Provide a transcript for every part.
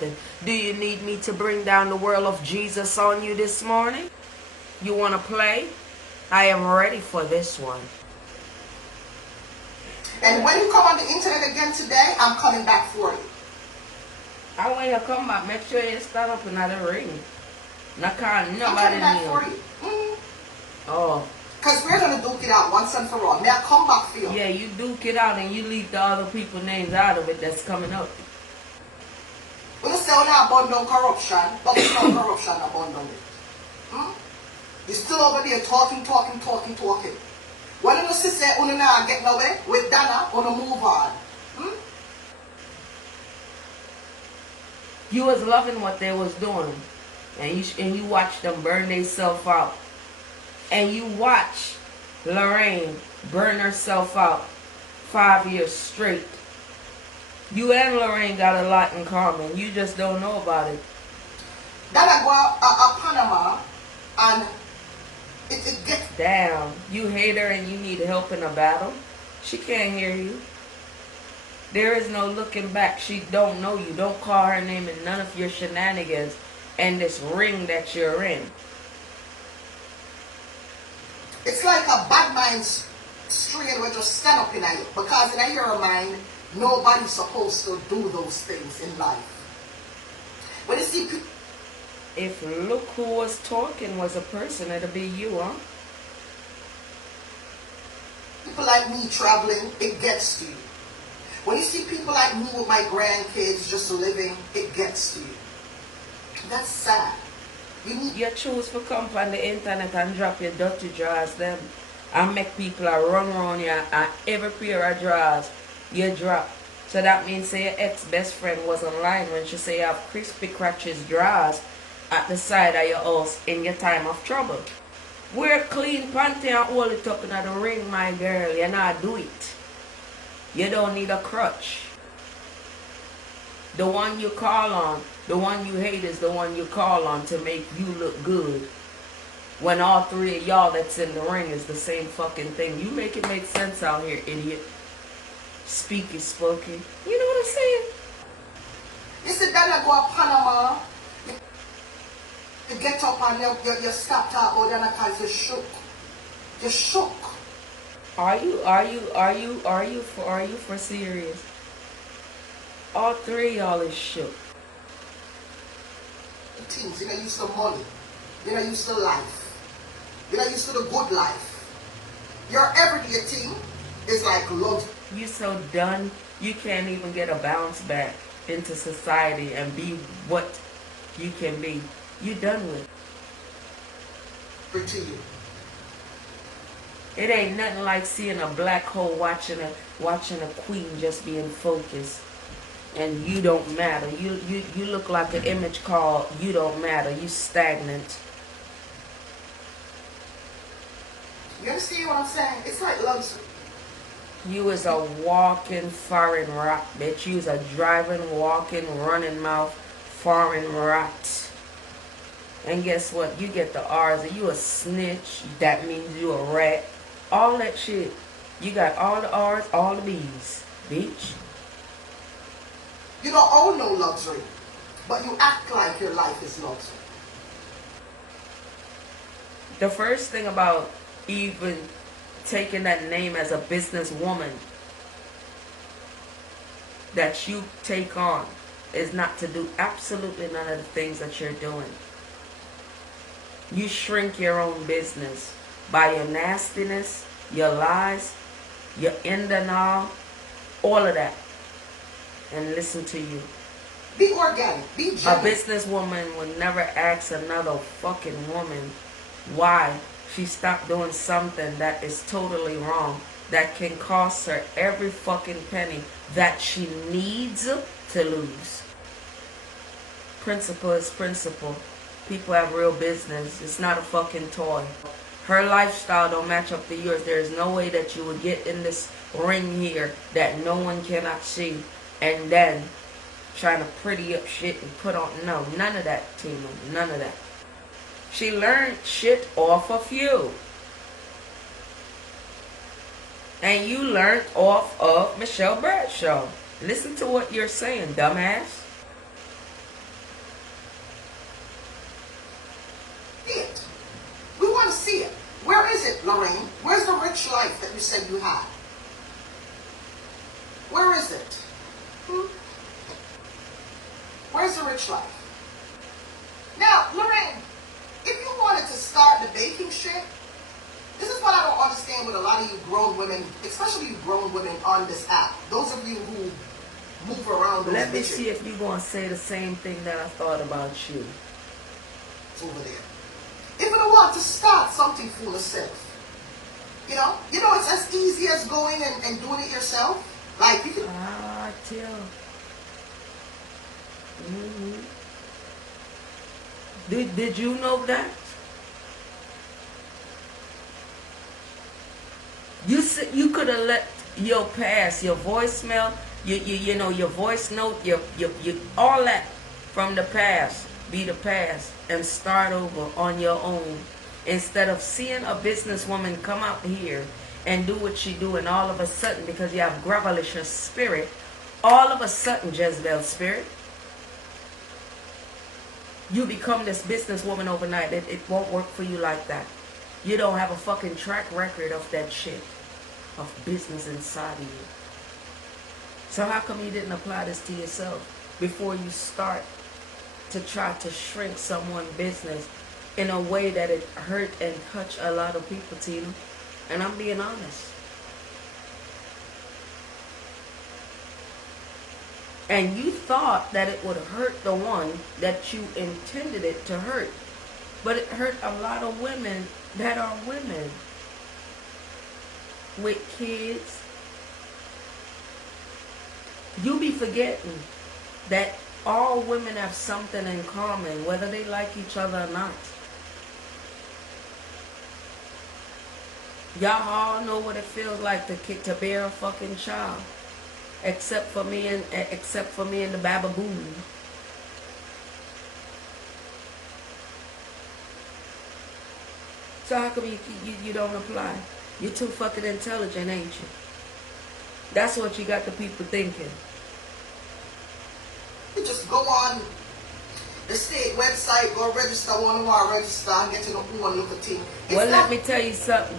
Do you need me to bring down the world of Jesus on you this morning? You want to play? I am ready for this one. And when you come on the internet again today, I'm coming back for you. And when you come back, make sure you stand up in the ring. Not call nobody I'm coming back name. for you. Oh. Because we're going to duke it out once and for all. May I come back for you? Yeah, you duke it out and you leave the other people's names out of it that's coming up. We say we not abandon corruption, but we not corruption abandon it. You still over there talking. When you see say you not get nowhere with Dana, you move on. You was loving what they was doing, and you watched them burn themselves out, and you watch Lorraine burn herself out 5 years straight. You and Lorraine got a lot in common. You just don't know about it. Dana go a Panama, and it gets... Damn, you hate her and you need help in a battle? She can't hear you. There is no looking back. She don't know you. Don't call her name in none of your shenanigans and this ring that you're in. It's like a bad mind's strain will just stand up in you. Because in your mind, nobody's supposed to do those things in life. When you see people... If look who was talking was a person, it'll be you, huh? People like me traveling, it gets to you. When you see people like me with my grandkids just living, it gets to you. That's sad. You choose to come on the internet and drop your dirty drawers them and make people run around you and every pair of drawers you drop. So that means say your ex-best friend was online when she say you have crispy crotches drawers at the side of your house in your time of trouble. Wear clean panty and hold it up in the ring, my girl. You not do it. You don't need a crutch. The one you call on, the one you hate is the one you call on to make you look good. When all three of y'all that's in the ring is the same fucking thing. You make it make sense out here, idiot. Speaky spooky. You know what I'm saying? You see that go to Panama, you get up and you stop talking about that because you shook. You shook. Are you for serious? All three of y'all is shook. Things, you're not used to money. You're not used to life. You're not used to the good life. Your everyday thing is like love. You so done, you can't even get a bounce back into society and be what you can be. You done with. To you. It ain't nothing like seeing a black hole watching a queen just being focused, and you don't matter. You look like an image called you don't matter. You stagnant. You understand what I'm saying? It's like luxury. You is a walking foreign rat, bitch. You is a driving, walking, running mouth foreign rat. And guess what? You get the R's. You a snitch. That means you a rat. All that shit. You got all the R's, all the B's. Bitch. You don't own no luxury. But you act like your life is luxury. The first thing about even taking that name as a businesswoman that you take on is not to do absolutely none of the things that you're doing. You shrink your own business by your nastiness, your lies, your in denial, all of that. And listen to you. Be organic. Be genuine. A businesswoman would never ask another fucking woman why she stopped doing something that is totally wrong, that can cost her every fucking penny that she needs to lose. Principle is principle. People have real business. It's not a fucking toy. Her lifestyle don't match up to yours. There is no way that you would get in this ring here that no one cannot see and then trying to pretty up shit and put on. No, none of that, Tina. None of that. She learned shit off of you. And you learned off of Michelle Bradshaw. Listen to what you're saying, dumbass. Lorraine? Where's the rich life that you said you had? Where is it? Where's the rich life? Now, Lorraine, if you wanted to start the baking shit, this is what I don't understand with a lot of you grown women, especially you grown women on this app. Those of you who move around those Let me bitches. see if you're going to say the same thing that I thought about you. It's over there. If you want to start something for yourself, you know it's as easy as going and doing it yourself. Like you can. Ah, tell. Did you know that? You could have let your past, your voicemail, you know, your voice note, your all that from the past be the past and start over on your own, instead of seeing a businesswoman come out here and do what she do, and all of a sudden, because you have gravelicious spirit, all of a sudden, Jezebel spirit, you become this businesswoman overnight. It won't work for you like that. You don't have a fucking track record of that shit, of business inside of you. So how come you didn't apply this to yourself before you start to try to shrink someone's business in a way that it hurt and touch a lot of people, Tina? And I'm being honest. And you thought that it would hurt the one that you intended it to hurt. But it hurt a lot of women that are women with kids. You be forgetting that all women have something in common, whether they like each other or not. Y'all all know what it feels like to bear a fucking child, except for me and the bababoon. So how come you don't apply? You're too fucking intelligent, ain't you? That's what you got the people thinking. You just go on the state website, go register one more register and get to know who one look at thing. Well, let me tell you something.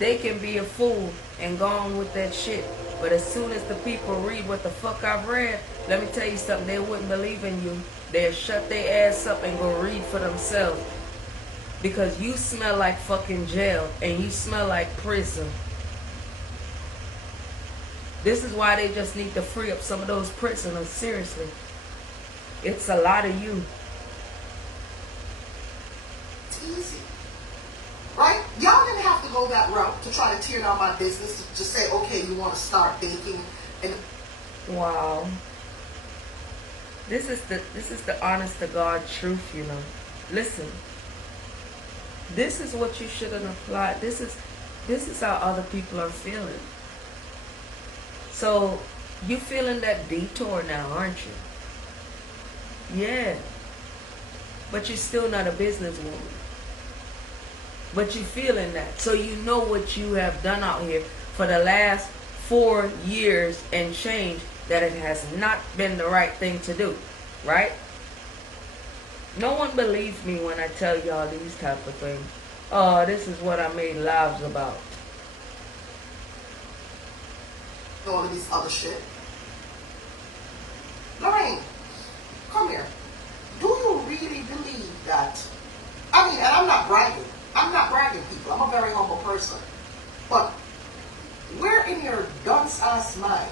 They can be a fool and go on with that shit. But as soon as the people read what the fuck I've read, let me tell you something, they wouldn't believe in you. They'll shut their ass up and go read for themselves. Because you smell like fucking jail and you smell like prison. This is why they just need to free up some of those prisoners, seriously. It's a lot of you. It's easy. Right? Y'all didn't have to go that route to try to tear down my business, to just say, okay, you want to start baking. And wow. This is the honest to God truth, you know. Listen. This is what you shouldn't apply. This is how other people are feeling. So you feeling that detour now, aren't you? Yeah. But you're still not a businesswoman. But you feeling that. So you know what you have done out here for the last 4 years and change, that it has not been the right thing to do. Right? No one believes me when I tell y'all these type of things. Oh, this is what I made lives about. all of this other shit. Lorraine, come here. Do you really believe that? I mean, and I'm not bragging. I'm not bragging, people. I'm a very humble person. But where in your dunce ass mind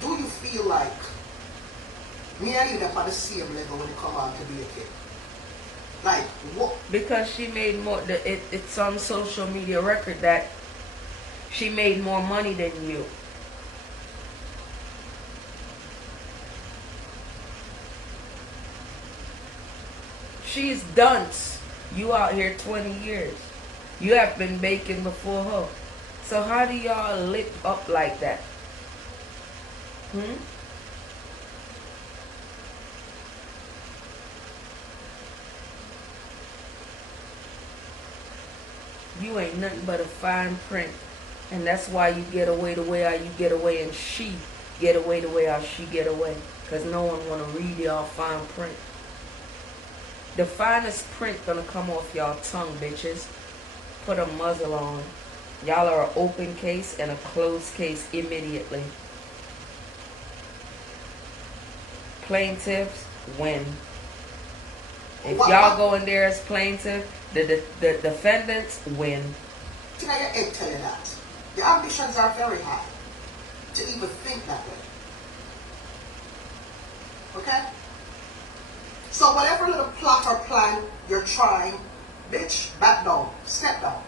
do you feel like me and you are on the same level when you come out to be a kid? Like, what? Because she made more, it's on social media record that she made more money than you. She's dunce. You out here 20 years. You have been baking before her. So how do y'all lip up like that? You ain't nothing but a fine print. And that's why you get away the way how you get away, and she get away the way how she get away. Because no one want to read y'all fine print. The finest print gonna come off y'all tongue, bitches. put a muzzle on. Y'all are an open case and a closed case immediately. Plaintiffs win. If y'all go in there as plaintiff, the defendants win. Can I get tell you that? The ambitions are very high to even think that way. Okay? So whatever little plot or plan you're trying, bitch, back down, step down.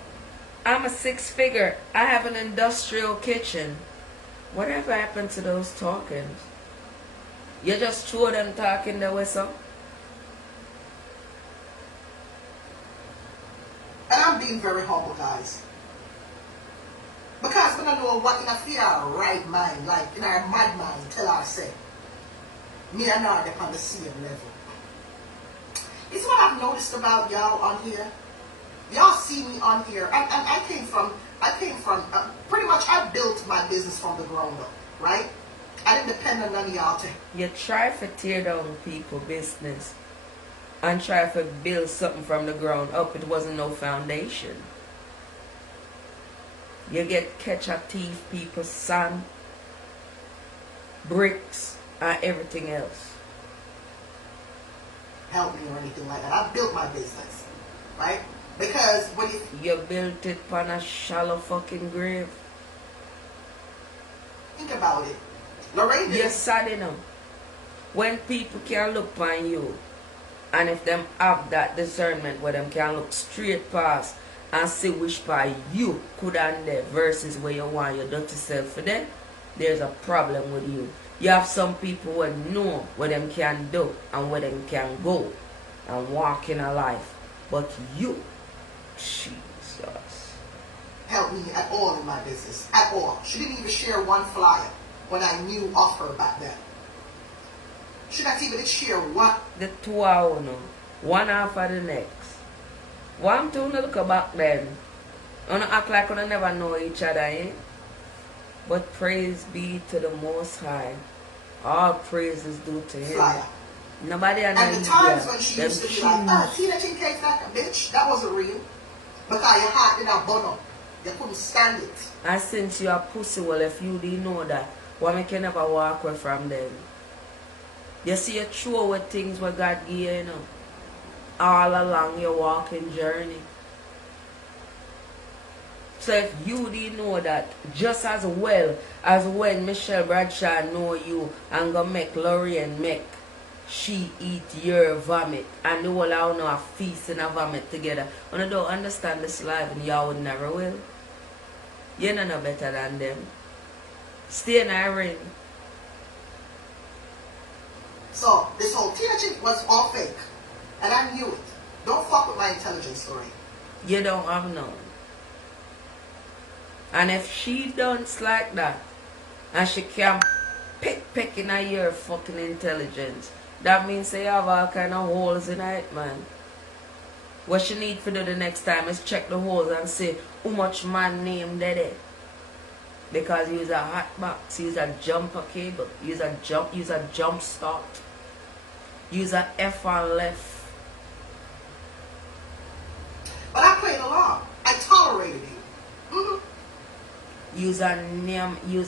I'm a 6-figure. I have an industrial kitchen. Whatever happened to those talkings? You just throw them talking the whistle? And I'm being very humble, guys. Because we don't know what in a fear right mind, like in our mad mind, tell us say, me and her on the same level. It's what I've noticed about y'all on here. Y'all see me on here, and I came from pretty much I built my business from the ground up, right? I didn't depend on none of y'all to. You try to tear down people business and try to build something from the ground up. It wasn't no foundation. You get catch-up teeth, people, sand, bricks, and everything else. Help me or anything like that. I built my business, right? Because when you built it on a shallow fucking grave. Think about it. Lorraine, you're sad enough. When people can look on you, and if them have that discernment where them can look straight past and see which part you could have there versus where you want your dirty self for them, there's a problem with you. You have some people who know what them can do and where them can go and walk in a life. But you, Jesus. Help me at all in my business. At all. She didn't even share one flyer when I knew of her back then. She not even share one. The 2 hours now. One after the next. One to look back then. You act like you never know each other, eh? But praise be to the Most High. All praise is due to Him. Flyer. Nobody and the times when she used to be like, see that thing cake like a bitch, that wasn't real. Because your heart did not burn up. You couldn't stand it. And since you are pussy, well, if you didn't know that, why make you never walk away from them? You see, you throw away things what God gave you, you know, all along your walking journey. So if you didn't know that, just as well as when Michelle Bradshaw know you and go make Lorraine make she eat your vomit and the whole I know a feast and a vomit together. And I don't understand this life and y'all would never will. You're not no better than them. Stay in our ring. So this whole Tina chick was all fake. And I knew it. Don't fuck with my intelligence story. You don't have none. And if she done like that, and she can pick in your fucking intelligence, that means they have all kind of holes in it, man. What she need to do the next time is check the holes and see how much man name there. Because use a hot box, use a jumper cable, use a jump start, use a F on left. But I played along. I tolerated you. Mm-hmm. Use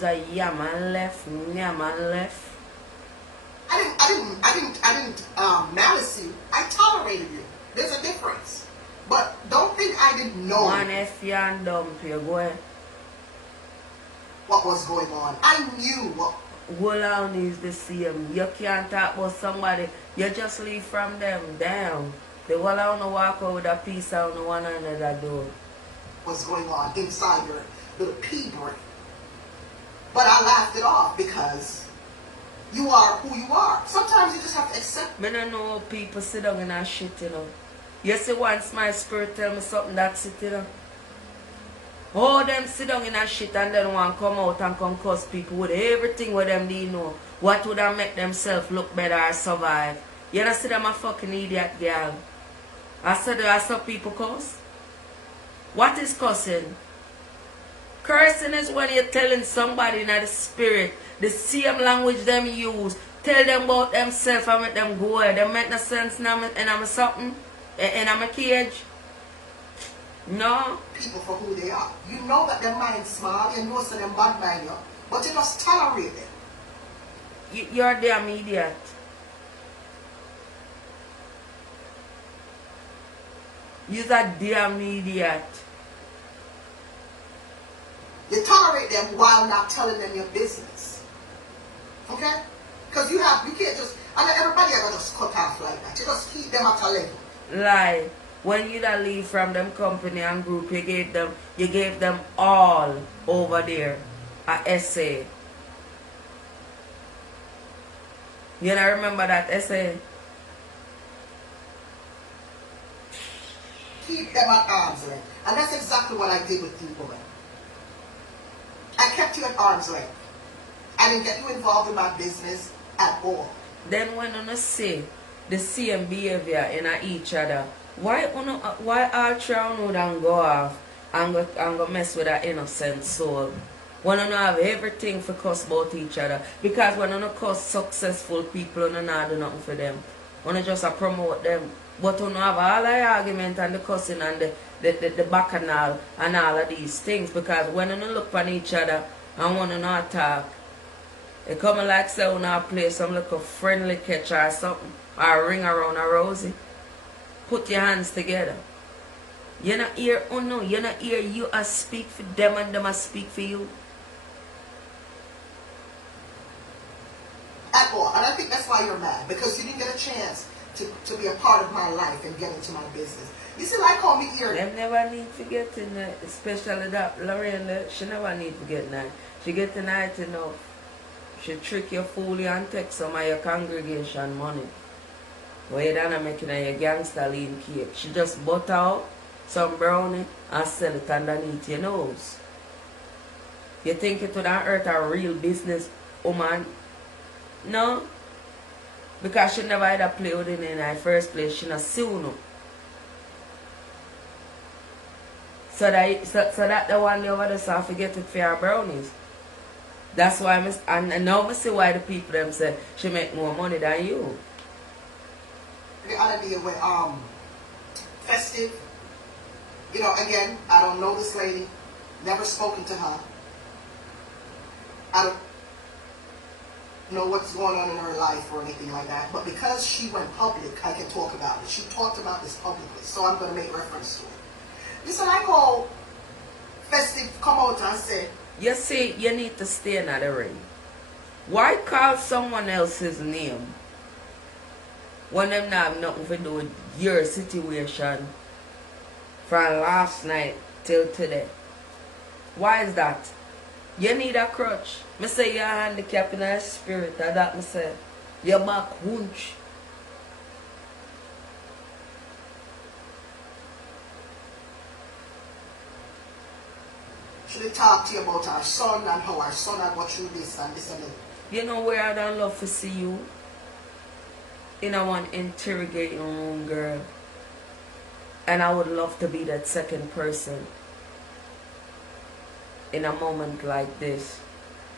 a yam and left, yam and left. I didn't malice you. I tolerated you. There's a difference. But don't think I didn't know. One F you and dump you, go ahead. What was going on. I knew what. Hold on is the same. You can't talk about somebody. You just leave from them down. They will on walk out with a piece on one another door. What's going on inside your little pea brain. But I laughed it off because you are who you are. Sometimes you just have to accept. I don't know how people sit down in that shit, you know. You see once my spirit tell me something that's it, you know. All them sit down in that shit and then want come out and come cuss people with everything what them they know. What would have make themselves look better or survive? You don't see them a fucking idiot girl. I said I saw people cuss. What is cussing? Cursing is when you're telling somebody in the spirit the same language them use. Tell them about themselves and make them go away. They make no sense in I'm something. In I'm a cage. No. people for who they are. You know that their mind small, you know so them bad mind you, but you just tolerate them. You're damn idiot. You're a damn idiot. You tolerate them while not telling them your business. Okay? Because you can't just, and everybody ever just cut off like that. You just keep them at a level. Lie. When you da leave from them company and group, you gave them all over there a essay. You know, remember that essay? Keep them at arm's length. And that's exactly what I did with you, woman. I kept you at arm's length. I didn't get you involved in my business at all. Then when you see the same behavior in each other, why all three of you don't go off and go mess with that innocent soul? When you have everything for cuss about each other. Because when you cuss successful people, you not do nothing for them. You just promote them. But you have all the argument and the cussing and the bacchanal and all of these things. Because when you look on each other and when you not talk, it come like say you not play some little friendly catch or something. Or ring around a rosy. Put your hands together. You not hear you not hear you a speak for them and them a speak for you. At all. And I think that's why you're mad. Because you didn't get a chance to be a part of my life and get into my business. You see, like call me here. Them never need to get in there, especially that Lorraine, she never need to get night. She get the night enough. She trick you, fool you, and take some of your congregation money. Where you done making a your gangster lean cake. She just butter out some brownie and sell it underneath your nose. You think it would hurt a real business woman? No. Because she never had a play with it in the first place. She not sue no. So that the one over there, so I forget it for her brownies. That's why and now I see why the people them say she make more money than you. The other day with festive, you know, again, I don't know this lady, never spoken to her. I don't know what's going on in her life or anything like that, but because she went public, I can talk about it. She talked about this publicly, so I'm going to make reference to it. Listen, I call festive come out and say, You see, you need to stay in the ring. Why call someone else's name when them not have nothing to do with your situation from last night till today? Why is that? You need a crutch. Me say you're handicapped in your spirit. That me say. Your back hunch. should talk to you about our son and how our son had got through this and this and that. You know where I don't love to see you? In a one interrogating room, girl. And I would love to be that second person in a moment like this.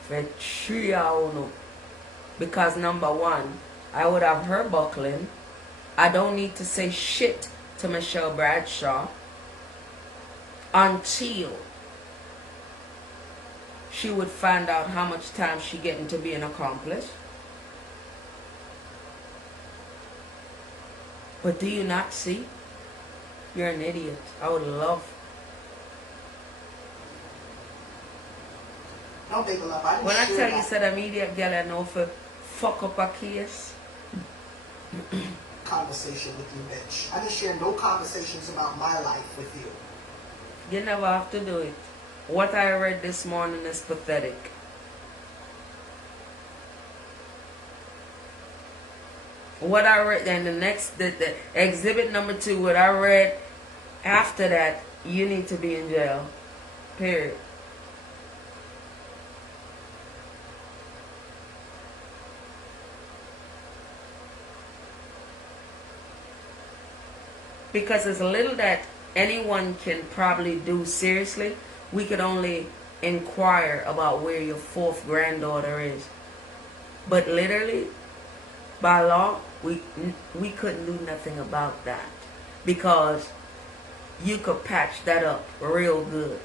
For 3 hours. Because number one, I would have her buckling. I don't need to say shit to Michelle Bradshaw until she would find out how much time she getting to be an accomplice. But do you not see? You're an idiot. I would love. No, baby love, I didn't When I share tell you, that said immediate girl, I know for fuck up a case. conversation with you, bitch. I didn't share no conversations about my life with you. You never have to do it. What I read this morning is pathetic. What I read, then the exhibit number 2, what I read after that, you need to be in jail. Period. Because it's little that anyone can probably do seriously. We could only inquire about where your 4th granddaughter is. But literally, by law, we couldn't do nothing about that. Because you could patch that up real good.